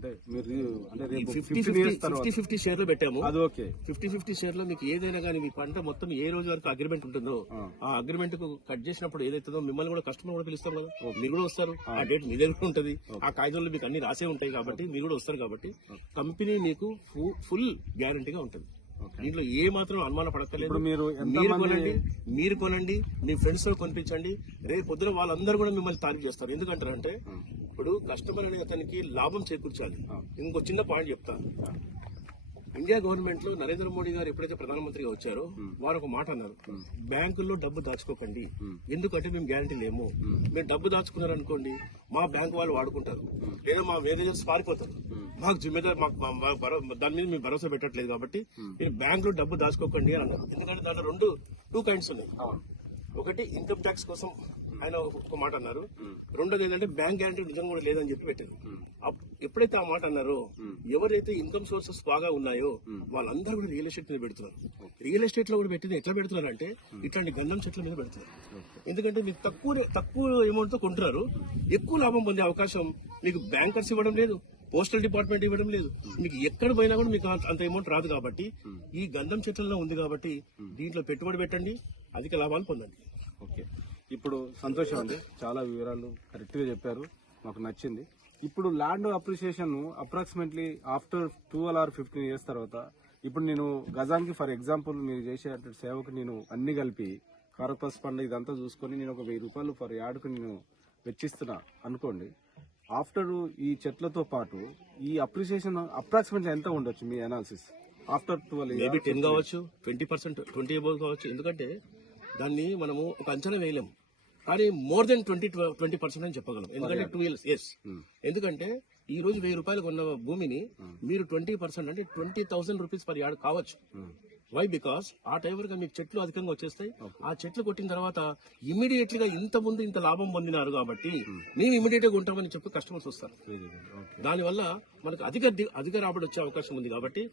అంటే మీరు అంటే రేపు 50-50 షేర్లు పెట్టాము. అది ఓకే. 50-50 షేర్ లో మీకు ఏదైనా కానీ మీ పంట మొత్తం ఏ రోజు వరకు అగ్రిమెంట్ ఉంటుందో ఆ అగ్రిమెంట్ కు కట్ చేసినప్పుడు ఏదైతుందో మిమ్మల్ని కూడా కస్టమర్ కూడా పిలుస్తాం కదా, మీరు కూడా వస్తారు. ఆ డేట్ మీ దగ్గర ఉంటుంది, ఆ కాగితంలో మీకు అన్ని రాసే ఉంటాయి కాబట్టి మీరు కూడా వస్తారు. కాబట్టి కంపెనీ మీకు ఫుల్ గ్యారంటీగా ఉంటుంది. దీంట్లో ఏ మాత్రం అనుమానం పడక్కర్లేదు. మీరు కొనండి, మీ ఫ్రెండ్స్ తో కొనిపించండి. రేపు పొద్దున వాళ్ళందరూ కూడా మిమ్మల్ని తారీఫ్ చేస్తారు. ఎందుకంటారంటే ఇప్పుడు కస్టమర్ అనే అతనికి లాభం చేకూర్చాలి. ఇంకో చిన్న పాయింట్ చెప్తాను. ఇండియా గవర్నమెంట్ లో నరేంద్ర మోడీ గారు ఎప్పుడైతే ప్రధానమంత్రిగా వచ్చారో వారు ఒక మాట అన్నారు, బ్యాంకుల్లో డబ్బు దాచుకోకండి, ఎందుకంటే మేము గ్యారంటీ లేము. మీరు డబ్బు దాచుకున్నారనుకోండి మా బ్యాంకు వాళ్ళు వాడుకుంటారు, లేదా మా మేనేజర్స్ పారిపోతారు, మాకు జిమ్మేదారు, దాని మీద మేము భరోసా పెట్టట్లేదు. కాబట్టి మీరు బ్యాంకులో డబ్బు దాచుకోకండి అని అన్నారు. ఎందుకంటే దాంట్లో టూ కైండ్స్ ఉన్నాయి. ఒకటి ఇన్కమ్ ట్యాక్స్ కోసం ఆయన ఒక మాట అన్నారు, రెండోది ఏంటంటే బ్యాంక్ గ్యారంటీ నిజంగా కూడా లేదని చెప్పి పెట్టారు. ఎప్పుడైతే ఆ మాట అన్నారో ఎవరైతే ఇన్కమ్ సోర్సెస్ బాగా ఉన్నాయో వాళ్ళందరూ కూడా రియల్ ఎస్టేట్ మీద పెడుతున్నారు. రియల్ ఎస్టేట్ లో కూడా పెట్టింది ఎట్లా పెడుతున్నారు అంటే ఇట్లాంటి గంధం చెట్ల మీద పెడుతున్నారు. ఎందుకంటే మీకు తక్కువ అమౌంట్ తో కొంటున్నారు, ఎక్కువ లాభం పొందే అవకాశం మీకు బ్యాంకర్స్ ఇవ్వడం లేదు, పోస్టల్ డిపార్ట్మెంట్ ఇవ్వడం లేదు. మీకు ఎక్కడ పోయినా కూడా మీకు అంత అమౌంట్ రాదు. కాబట్టి ఈ గంధం చెట్లలో ఉంది కాబట్టి దీంట్లో పెట్టుబడి పెట్టండి, అధిక లాభాలు పొందండి. ఓకే, ఇప్పుడు సంతోషం అండి, చాలా వివరాలు కరెక్ట్ గా చెప్పారు, మాకు నచ్చింది. ఇప్పుడు land appreciation approximately after 12 or 15 years తర్వాత ఇప్పుడు నేను గజానికి ఫర్ ఎగ్జాంపుల్ మీరు చేసే సేవకు నేను అన్ని కలిపి కార్పస్ ఫండ్ ఇదంతా చూసుకొని నేను ఒక 1000 రూపాయలు ఫర్ యార్డ్కు నేను వెచ్చిస్తున్నా అనుకోండి. ఆఫ్టర్ ఈ చెట్లతో పాటు ఈ అప్రిషియేషన్ అప్రాక్సిమేట్లీ ఎంత ఉండొచ్చు మీ అనాలిసిస్? ఆఫ్టర్ 12 మేబీ 10 కావచ్చు, 20%, 20 అబౌవ్ కావచ్చు. ఎందుకంటే దాన్ని మనము ఒక అంచనా వేయలేము, కానీ మోర్ దెన్ 20% అని చెప్పగలం. ఎందుకంటే 2 years. ఎస్, ఎందుకంటే ఈ రోజు 1000 రూపాయలు కొన్న భూమిని మీరు 20% అంటే 20,000 రూపీస్ పర్ యార్డ్ కావచ్చు. వై? బికాస్ ఆ టైం వరకు మీకు చెట్లు అధికంగా వచ్చేస్తాయి. ఆ చెట్లు కొట్టిన తర్వాత ఇమీడియట్లీ గా ఇంత ముందు ఇంత లాభం పొందినారు కాబట్టి మేము ఇమీడియట్ గా ఉంటామని చెప్పి కస్టమర్స్ వస్తారు. దానివల్ల మనకు అధిక రాబడి వచ్చే అవకాశం ఉంది. కాబట్టి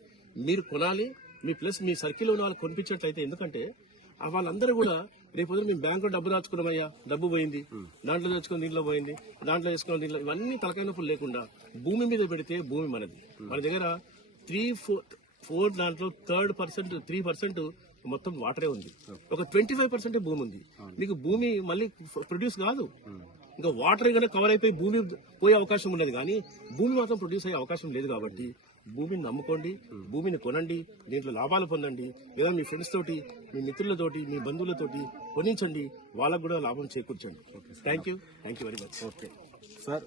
మీరు కొనాలి, మీ సర్కిల్ ఉన్న వాళ్ళు కొనిపించినట్లయితే. ఎందుకంటే వాళ్ళందరూ కూడా రేపు మేము బ్యాంకులో డబ్బు దాచుకున్నామయ్యా, డబ్బు పోయింది, దాంట్లో తెచ్చుకుని దీంట్లో పోయింది, దాంట్లో వేసుకున్న దీంట్లో, ఇవన్నీ తలకాయ నొప్పులు లేకుండా భూమి మీద పెడితే భూమి మనది. మన దగ్గర 3-4 దాంట్లో 3% మొత్తం వాటరే ఉంది, ఒక 25% భూమి ఉంది. మీకు భూమి మళ్ళీ ప్రొడ్యూస్ కాదు, ఇంకా వాటర్ కనుక కవర్ అయిపోయి భూమి పోయే అవకాశం ఉన్నది, కానీ భూమి మాత్రం ప్రొడ్యూస్ అయ్యే అవకాశం లేదు. కాబట్టి భూమిని నమ్ముకోండి, భూమిని కొనండి, దీంట్లో లాభాలు పొందండి, లేదా మీ ఫ్రెండ్స్ తోటి, మీ మిత్రులతోటి, మీ బంధువులతోటి కొనించండి, వాళ్ళకు కూడా లాభం చేకూర్చండి. Thank you very much. Okay sir.